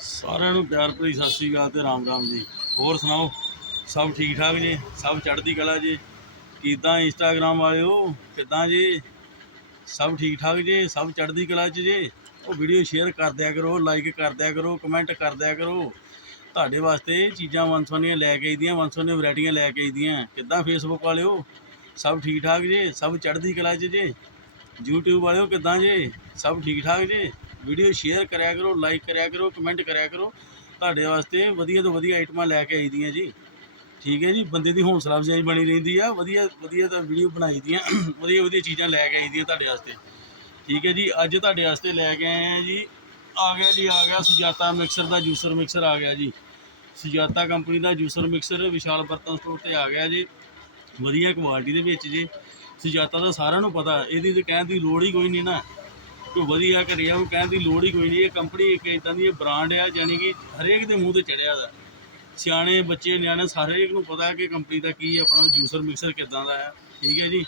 ਸਾਰਿਆਂ ਨੂੰ ਪਿਆਰ ਭਰੀ ਸਤਿ ਸ੍ਰੀ ਅਕਾਲ ਤੇ ਰਾਮ ਰਾਮ ਜੀ। ਹੋਰ ਸੁਣਾਓ? ਸਭ ਠੀਕ ਠਾਕ ਜੀ? ਸਭ ਚੜ੍ਹਦੀ ਕਲਾ ਜੀ? ਕਿੱਦਾਂ ਇੰਸਟਾਗ੍ਰਾਮ ਵਾਲਿਓ? ਕਿੱਦਾਂ ਜੀ? ਸਭ ਠੀਕ ਠਾਕ ਜੀ? ਸਭ ਚੜ੍ਹਦੀ ਕਲਾ 'ਚ ਜੀ? ਉਹ ਵੀਡੀਓ ਸ਼ੇਅਰ ਕਰ ਦਿਆ ਕਰੋ ਲਾਈਕ ਕਰ ਦਿਆ ਕਰੋ ਕਮੈਂਟ ਕਰ ਦਿਆ ਕਰੋ। ਤੁਹਾਡੇ ਵਾਸਤੇ ਚੀਜ਼ਾਂ ਵੰਸਵਨੀਆਂ ਲੈ ਕੇ ਆਈਦੀਆਂ ਵੰਸਵਨੀਆਂ ਵੈਰਾਈਟੀਆਂ ਲੈ ਕੇ ਆਈਦੀਆਂ ਕਿੱਦਾਂ ਫੇਸਬੁੱਕ ਵਾਲਿਓ? ਸਭ ਠੀਕ ਠਾਕ ਜੇ? ਸਭ ਚੜ੍ਹਦੀ ਕਲਾ 'ਚ ਜੇ? YouTube ਵਾਲਿਓ ਕਿੱਦਾਂ ਜੇ? ਸਭ ਠੀਕ ਠਾਕ ਜੇ? ਵੀਡੀਓ ਸ਼ੇਅਰ ਕਰਿਆ ਕਰੋ ਲਾਈਕ ਕਰਿਆ ਕਰੋ ਕਮੈਂਟ ਕਰਿਆ ਕਰੋ। ਤੁਹਾਡੇ ਵਾਸਤੇ ਵਧੀਆ ਤੋਂ ਵਧੀਆ ਆਈਟਮਾਂ ਲੈ ਕੇ ਆਈ ਦੀਆਂ ਜੀ। ਠੀਕ ਹੈ ਜੀ, ਬੰਦੇ ਦੀ ਹੌਸਲਾ ਅਫਜ਼ਾਈ ਬਣੀ ਰਹਿੰਦੀ ਆ। ਵਧੀਆ ਵਧੀਆ ਤਾਂ ਵੀਡੀਓ ਬਣਾਈ ਦੀਆਂ, ਵਧੀਆ ਵਧੀਆ ਚੀਜ਼ਾਂ ਲੈ ਕੇ ਆਈ ਦੀਆਂ ਤੁਹਾਡੇ ਵਾਸਤੇ। ਠੀਕ ਹੈ ਜੀ, ਅੱਜ ਤੁਹਾਡੇ ਵਾਸਤੇ ਲੈ ਕੇ ਆਏ ਆ ਜੀ। ਆ ਗਿਆ ਜੀ, ਆ ਗਿਆ ਸੁਜਾਤਾ ਮਿਕਸਰ ਦਾ ਜੂਸਰ ਮਿਕਸਰ ਆ ਗਿਆ ਜੀ। ਸੁਜਾਤਾ ਕੰਪਨੀ ਦਾ ਜੂਸਰ ਮਿਕਸਰ ਵਿਸ਼ਾਲ ਬਰਤਨ ਸਟੋਰ ਤੇ ਆ ਗਿਆ ਜੀ। ਵਧੀਆ ਕੁਆਲਿਟੀ ਦੇ ਵਿੱਚ ਜੀ। ਸੁਜਾਤਾ ਦਾ ਸਾਰਿਆਂ ਨੂੰ ਪਤਾ, ਇਹਦੀ ਤੇ ਕਹਿਣ ਦੀ ਲੋੜ ਹੀ ਕੋਈ ਨਹੀਂ ਨਾ। ਕੋਈ ਵਧੀਆ ਘਰੇ ਆ ਉਹ ਕਹਿਣ ਦੀ ਲੋੜ ਹੀ ਕੋਈ ਨਹੀਂ, ਇਹ ਕੰਪਨੀ ਇੱਕ ਇਦਾਂ ਦੀ ਬ੍ਰਾਂਡ ਆ ਜਾਨੀ ਕਿ ਹਰੇਕ ਦੇ ਮੂੰਹ ਤੇ ਚੜਿਆ ਦਾ। ਸਿਆਣੇ ਬੱਚੇ, ਨਿਆਣੇ ਸਾਰੇ ਨੂੰ ਪਤਾ ਕਿ ਕੰਪਨੀ ਦਾ ਕੀ ਆਪਣਾ ਜੂਸਰ ਮਿਕਸਰ ਕਿਦਾਂ ਦਾ ਹੈ ਠੀਕ ਹੈ ਜੀ?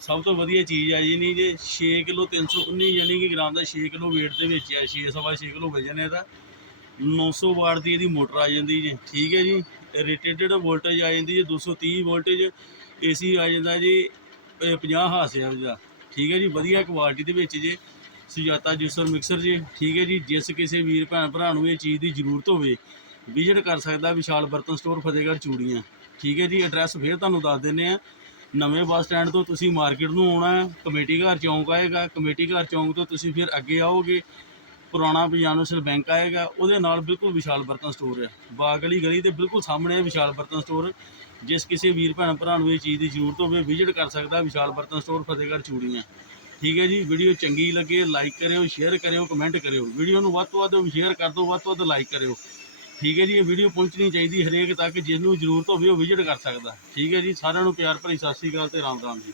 ਸਭ ਤੋਂ ਵਧੀਆ ਚੀਜ਼ ਆ ਜੀ, ਨਹੀਂ ਜੇ 6 ਕਿਲੋ 319 ਯਾਨੀ ਕਿ ਗ੍ਰਾਮ ਦਾ 6 ਕਿਲੋ weight ਦੇ ਵਿੱਚ ਆ 6 ਸਵਾ 6 ਕਿਲੋ ਵਜਨ ਹੈ ਇਹਦਾ 900 ਵਾਟ ਦੀ ਇਹਦੀ ਮੋਟਰ ਆ ਜਾਂਦੀ ਜੀ, ਠੀਕ ਹੈ ਜੀ? ਰੇਟਡ ਵੋਲਟੇਜ ਆ ਜਾਂਦੀ ਜੀ 230 ਵੋਲਟੇਜ ਏਸੀ ਆ ਜਾਂਦਾ ਜੀ, ਇਹ 50 ਹਾਸਿਆਂ ਦਾ, ਠੀਕ ਹੈ ਜੀ? ਵਧੀਆ ਕੁਆਲਿਟੀ ਦੇ ਵਿੱਚ ਜੇ ਸੁਜਾਤਾ ਜੂਸਰ ਮਿਕਸਰ ਜੀ, ਠੀਕ ਹੈ ਜੀ? ਜਿਸ ਕਿਸੇ ਵੀਰ ਭੈਣ ਭਰਾ ਨੂੰ ਇਹ ਚੀਜ਼ ਦੀ ਜ਼ਰੂਰਤ ਹੋਵੇ ਵਿਜ਼ਿਟ ਕਰ ਸਕਦਾ ਵਿਸ਼ਾਲ ਬਰਤਨ ਸਟੋਰ ਫਤਿਹਗੜ੍ਹ ਚੂੜੀਆਂ। ਠੀਕ ਹੈ ਜੀ? ਐਡਰੈਸ ਫੇਰ ਤੁਹਾਨੂੰ ਦੱਸ ਦਿੰਨੇ ਆ ਨਵੇਂ ਬੱਸ ਸਟੈਂਡ ਤੋਂ ਤੁਸੀਂ ਮਾਰਕੀਟ ਨੂੰ ਆਉਣਾ ਹੈ, ਕਮੇਟੀ ਘਰ ਚੌਂਕ ਆਏਗਾ, ਕਮੇਟੀ ਘਰ ਚੌਂਕ ਤੋਂ ਤੁਸੀਂ ਫਿਰ ਅੱਗੇ ਆਓਗੇ, ਪੁਰਾਣਾ ਪਜਾਨੋ ਸਿਲ ਬੈਂਕ ਆਏਗਾ, ਉਹਦੇ ਨਾਲ ਬਿਲਕੁਲ ਵਿਸ਼ਾਲ ਬਰਤਨ ਸਟੋਰ ਹੈ। ਬਾਗ ਵਾਲੀ ਗਲੀ ਦੇ ਬਿਲਕੁਲ ਸਾਹਮਣੇ ਹੈ ਵਿਸ਼ਾਲ ਬਰਤਨ ਸਟੋਰ ਜਿਸ ਕਿਸੇ ਵੀਰ ਭੈਣ ਭਰਾ ਨੂੰ ਇਹ ਚੀਜ਼ ਦੀ ਜ਼ਰੂਰਤ ਹੋਵੇ ਵਿਜ਼ਿਟ ਕਰ ਸਕਦਾ ਵਿਸ਼ਾਲ ਬਰਤਨ ਸਟੋਰ ਫਤਿਹਗੜ੍ਹ ਚੂੜੀਆਂ। ਠੀਕ ਹੈ ਜੀ ਵੀਡੀਓ ਚੰਗੀ ਲੱਗੇ ਲਾਈਕ ਕਰਿਓ ਸ਼ੇਅਰ ਕਰਿਓ ਕਮੈਂਟ ਕਰਿਓ। ਵੀਡੀਓ ਨੂੰ ਵੱਧ ਤੋਂ ਵੱਧ ਸ਼ੇਅਰ ਕਰ ਦਿਓ, ਵੱਧ ਤੋਂ ਵੱਧ ਲਾਈਕ ਕਰਿਓ। ਠੀਕ ਹੈ ਜੀ, ਇਹ ਵੀਡੀਓ ਪਹੁੰਚਣੀ ਚਾਹੀਦੀ ਹਰੇਕ ਤੱਕ ਜਿਸ ਨੂੰ ਜ਼ਰੂਰਤ ਹੋਵੇ ਉਹ ਵਿਜ਼ਿਟ ਕਰ ਸਕਦਾ। ਠੀਕ ਹੈ ਜੀ, ਸਾਰਿਆਂ ਨੂੰ ਪਿਆਰ ਭਰੀ ਸਤਿ ਸ੍ਰੀ ਅਕਾਲ ਤੇ ਰਾਮ ਰਾਮ ਜੀ।